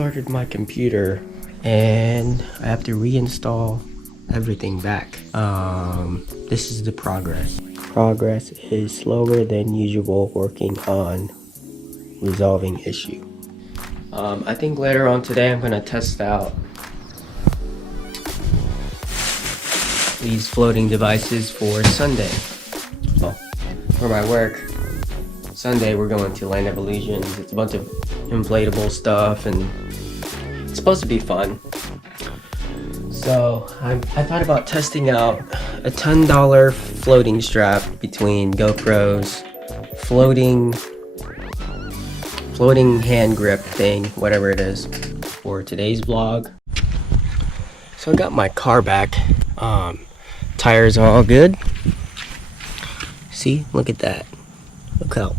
restarted my computer and I have to reinstall everything back. This is the progress. Progress is slower than usual working on resolving issue. I think later on today I'm gonna test out these floating devices for Sunday. Well, for my work, Sunday we're going to Land of Illusions. It's a bunch of inflatable stuff and it's supposed to be fun. So I thought about testing out a $10 floating strap between GoPro's floating hand grip thing, whatever it is, for today's vlog. So I got my car back. Tires are all good. See, look at that. Look how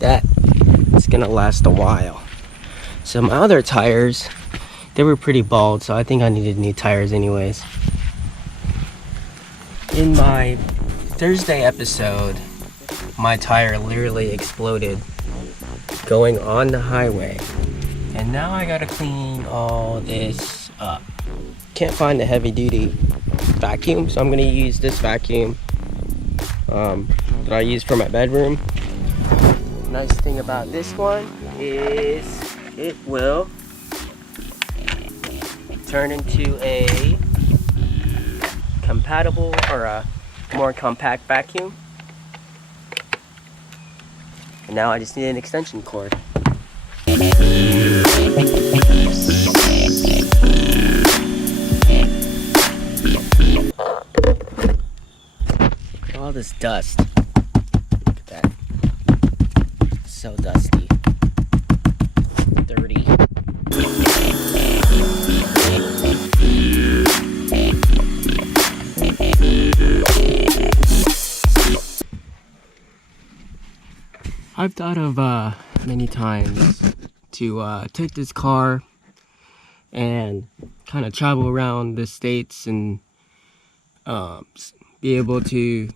that it's gonna last a while. So my other tires, they were pretty bald, so I think I needed new tires anyways. In my Thursday episode, my tire literally exploded going on the highway, and now I gotta clean all this up. Can't find a heavy duty vacuum, so I'm gonna use this vacuum that I use for my bedroom. Nice thing about this one is it will turn into a compatible or a more compact vacuum. And now I just need an extension cord. Look at all this dust. Look at that. So dusty. Dirty. I've thought of many times to take this car and kind of travel around the states and be able to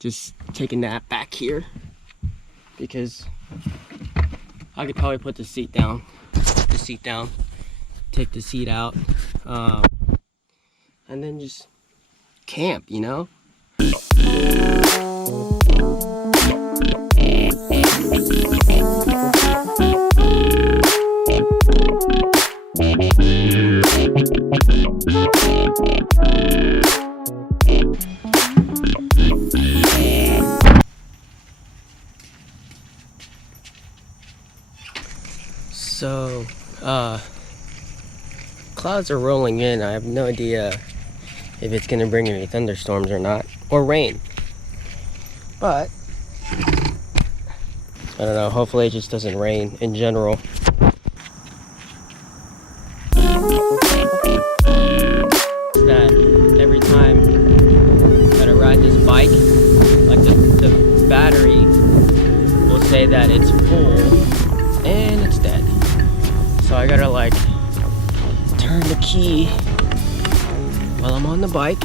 just take a nap back here, because I could probably put the seat down, take the seat out, and then just camp, you know? So, clouds are rolling in. I have no idea if it's gonna bring any thunderstorms or not, or rain. But, I don't know, hopefully it just doesn't rain in general. That every time that I ride this bike, like the battery will say that it's full and it's dead. So I gotta like turn the key while I'm on the bike,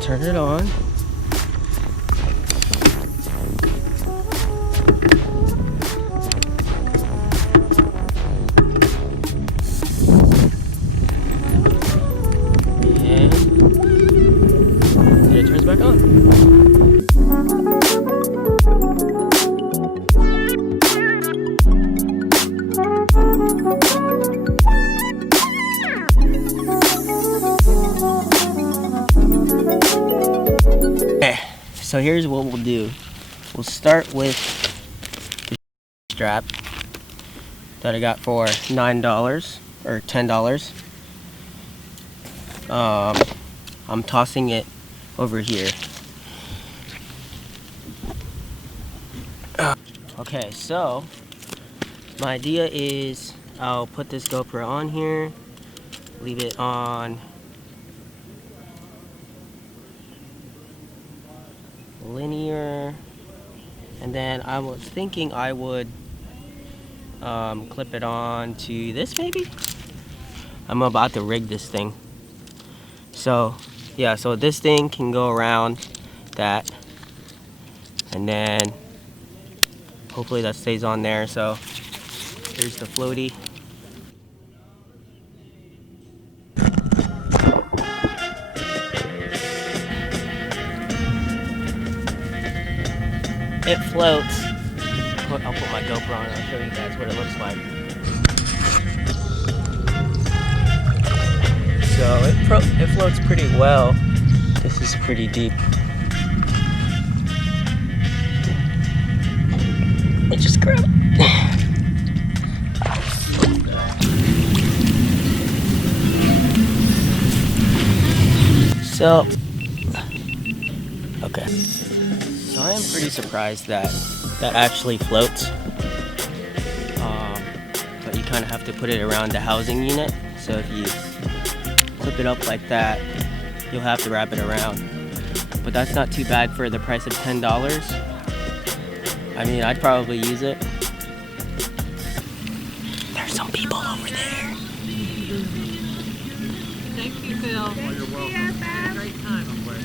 turn it on, and it turns back on. So here's what we'll do. We'll start with the strap that I got for $9 or $10. I'm tossing it over here. Okay, so my idea is I'll put this GoPro on here, leave it on linear, and then I was thinking I would clip it on to this maybe. I'm about to rig this thing. So yeah, so this thing can go around that, and then hopefully that stays on there. So There's the floaty. It floats. I'll put my GoPro on and I'll show you guys what it looks like. So it floats pretty well. This is pretty deep. Let me just grab it. So, okay. So I am pretty surprised that that actually floats. But you kind of have to put it around the housing unit. So if you clip it up like that, you'll have to wrap it around. But that's not too bad for the price of $10. I mean, I'd probably use it. There's some people over there. Thank you, Phil. Oh, you're welcome. Had a great time. I'm glad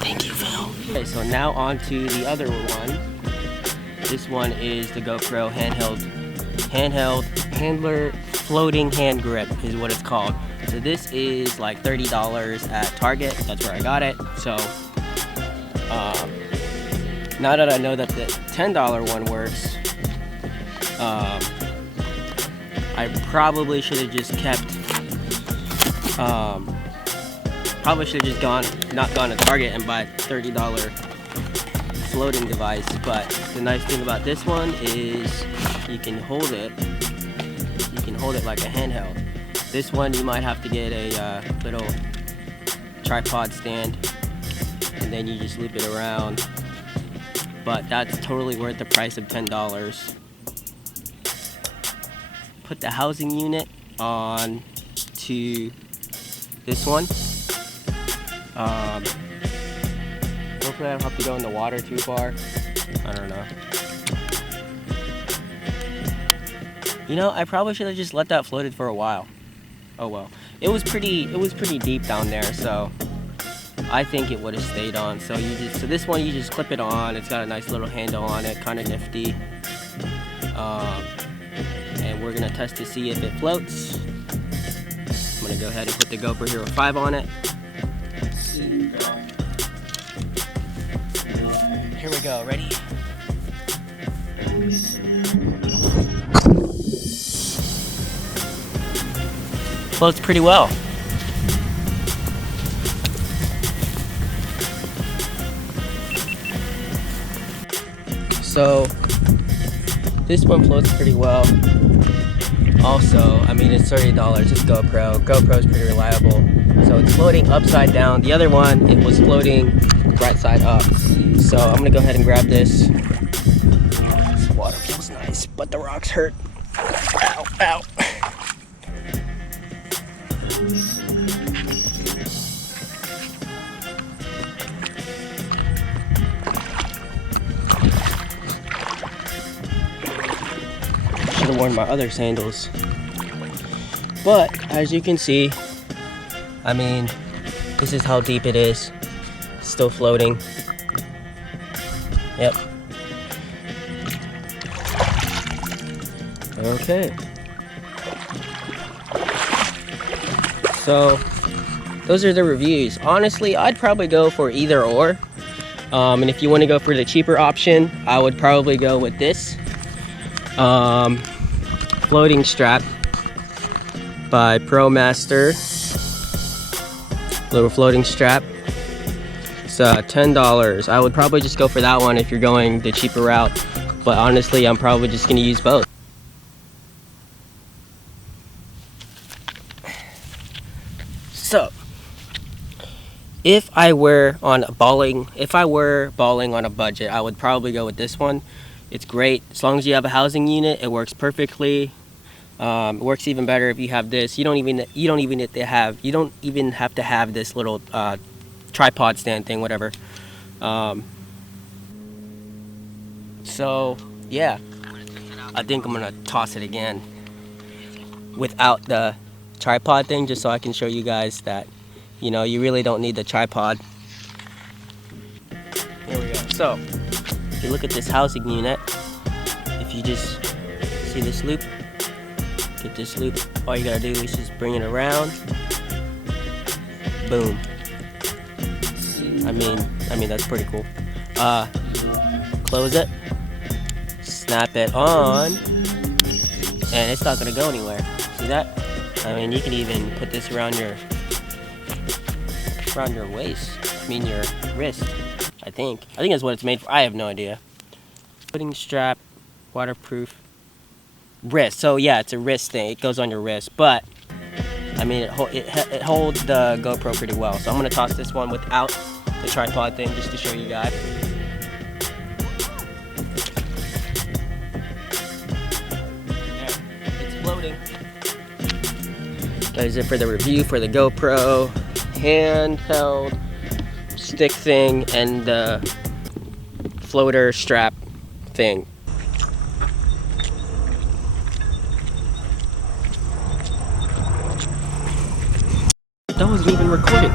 Thank you, Phil. Okay, so now on to the other one. This one is the GoPro handler floating hand grip is what it's called. So this is like $30 at Target. That's where I got it. So now that I know that the $10 one works, I probably should have just kept. Probably should have just not gone to Target and buy a $30 floating device. But the nice thing about this one is you can hold it. You can hold it like a handheld. This one you might have to get a little tripod stand, and then you just loop it around. But that's totally worth the price of $10. Put the housing unit on to this one. Hopefully I don't have to go in the water too far. I don't know. You know, I probably should have just let that floated for a while. Oh well. It was pretty deep down there, so I think it would have stayed on. So this one you just clip it on. It's got a nice little handle on it, kind of nifty. And we're gonna test to see if it floats. I'm gonna go ahead and put the GoPro Hero 5 on it. Here we go, ready? Floats pretty well. So this one floats pretty well. Also, I mean, it's $30. It's GoPro. GoPro's pretty reliable. So it's floating upside down. The other one, it was floating right side up. So I'm gonna go ahead and grab this. This water feels nice, but the rocks hurt. Ow, ow. Should have worn my other sandals. But as you can see, I mean, this is how deep it is. Still floating. Yep. Okay. So those are the reviews. Honestly, I'd probably go for either or. And if you want to go for the cheaper option, I would probably go with this floating strap by ProMaster. Little floating strap. It's $10. I would probably just go for that one if you're going the cheaper route. But honestly, I'm probably just going to use both. So, if I were balling on a budget, I would probably go with this one. It's great as long as you have a housing unit. It works perfectly. It works even better if you have this. You don't even have to have this little tripod stand thing, whatever. So yeah, I think I'm gonna toss it again without the tripod thing, just so I can show you guys that, you know, you really don't need the tripod. Here we go. So if you look at this housing unit, if you just see this loop, get this loop, all you gotta do is just bring it around. Boom. I mean that's pretty cool. Close it, snap it on, and it's not gonna go anywhere. See that? I mean, you can even put this around your waist. I mean your wrist. I think that's what it's made for. I have no idea. Putting strap, waterproof, wrist. So yeah, it's a wrist thing. It goes on your wrist, but I mean it holds the GoPro pretty well. So I'm gonna toss this one without the tripod thing just to show you guys. There, it's floating. That is it for the review for the GoPro handheld stick thing and the floater strap thing. That wasn't even recording.